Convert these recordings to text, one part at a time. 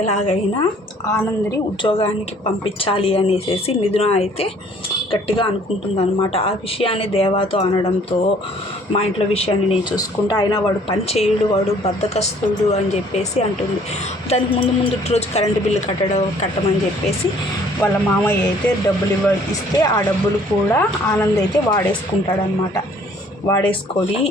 ఎలాగైనా ఆనంద్ని ఉద్యోగానికి పంపించాలి అనేసి మిథున అయితే గట్టిగా అనుకుంటుందన్నమాట. ఆ విషయాన్ని దేవాతో అనడంతో మా ఇంట్లో విషయాన్ని నేను చూసుకుంటా, అయినా వాడు పని చేయడు, వాడు బద్ధకస్తుడు అని చెప్పేసి అంటుంది. దానికి ముందు రోజు కరెంటు బిల్లు కట్టమని చెప్పేసి వాళ్ళ మామయ్య అయితే డబ్బులు ఇస్తే ఆ డబ్బులు కూడా ఆనంద్ అయితే వాడేసుకుంటాడనమాట. వాడేసుకొని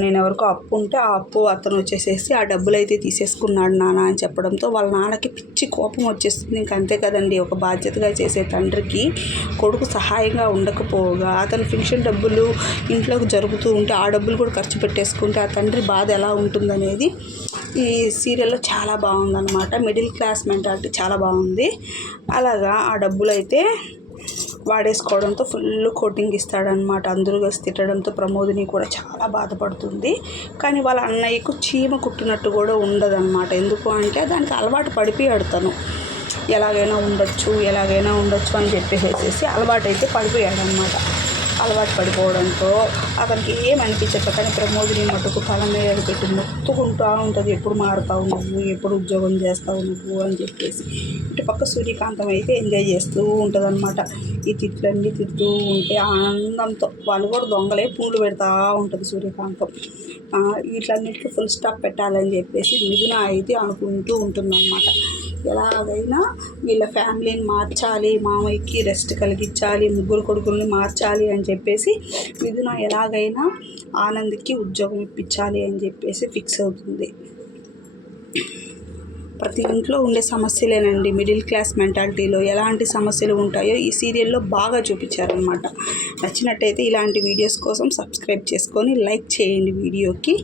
నేను ఎవరికో అప్పు ఉంటే ఆ అప్పు అతను వచ్చేసేసి ఆ డబ్బులు అయితే తీసేసుకున్నాడు నాన్న అని చెప్పడంతో వాళ్ళ నాన్నకి పిచ్చి కోపం వచ్చేస్తుంది. ఇంక అంతే కదండి, ఒక బాధ్యతగా చేసే తండ్రికి కొడుకు సహాయంగా ఉండకపోగా అతని పెన్షన్ డబ్బులు ఇంట్లోకి జరుగుతూ ఉంటే ఆ డబ్బులు కూడా ఖర్చు పెట్టేసుకుంటే ఆ తండ్రి బాధ ఎలా ఉంటుందనేది ఈ సీరియల్లో చాలా బాగుందన్నమాట. మిడిల్ క్లాస్ మెంటాలిటీ చాలా బాగుంది. అలాగా ఆ డబ్బులు అయితే వాడేసుకోవడంతో ఫుల్ కోటింగ్ ఇస్తాడనమాట. అందరూ కలిసి తిట్టడంతో ప్రమోదిని కూడా చాలా బాధపడుతుంది. కానీ వాళ్ళ అన్నయ్యకు చీమ కుట్టినట్టు కూడా ఉండదన్నమాట. ఎందుకు అంటే దానికి అలవాటు పడిపోయాడు తను. ఎలాగైనా ఉండొచ్చు అని చెప్పేసి అలవాటు అయితే పడిపోయాడనమాట. అలవాటు పడిపోవడంతో అతనికి ఏమనిపించదు. కానీ ప్రమోదిని మటుకు తల మీద పెట్టి మొత్తుకుంటూ ఉంటుంది, ఎప్పుడు మారుతావు నువ్వు, ఎప్పుడు ఉద్యోగం చేస్తావు నువ్వు అని చెప్పేసి. ఇటు పక్క సూర్యకాంతం అయితే ఎంజాయ్ చేస్తూ ఉంటుంది అనమాట. ఈ తిట్లన్నీ తిడుతూ ఉంటే ఆనందంతో, వాళ్ళు కూడా దొంగలే పూలు పెడతా ఉంటుంది సూర్యకాంతం. వీటన్నిటికీ ఫుల్ స్టాప్ పెట్టాలని చెప్పేసి మిథున అయితే అనుకుంటూ ఉంటుందన్నమాట. ఎలాగైనా వీళ్ళ ఫ్యామిలీని మార్చాలి, మామయ్యకి రెస్ట్ కలిగించాలి, ముగ్గురు కొడుకుల్ని మార్చాలి అని చెప్పేసి మిథున ఎలాగైనా ఆనంద్కి ఉద్యోగం ఇప్పించాలి అని చెప్పేసి ఫిక్స్ అవుతుంది. ప్రతి ఇంట్లో ఉండే సమస్యలేనండి. మిడిల్ క్లాస్ మెంటాలిటీలో ఎలాంటి సమస్యలు ఉంటాయో ఈ సీరియల్లో బాగా చూపించారనమాట. నచ్చినట్టయితే ఇలాంటి వీడియోస్ కోసం సబ్స్క్రైబ్ చేసుకొని లైక్ చేయండి వీడియోకి.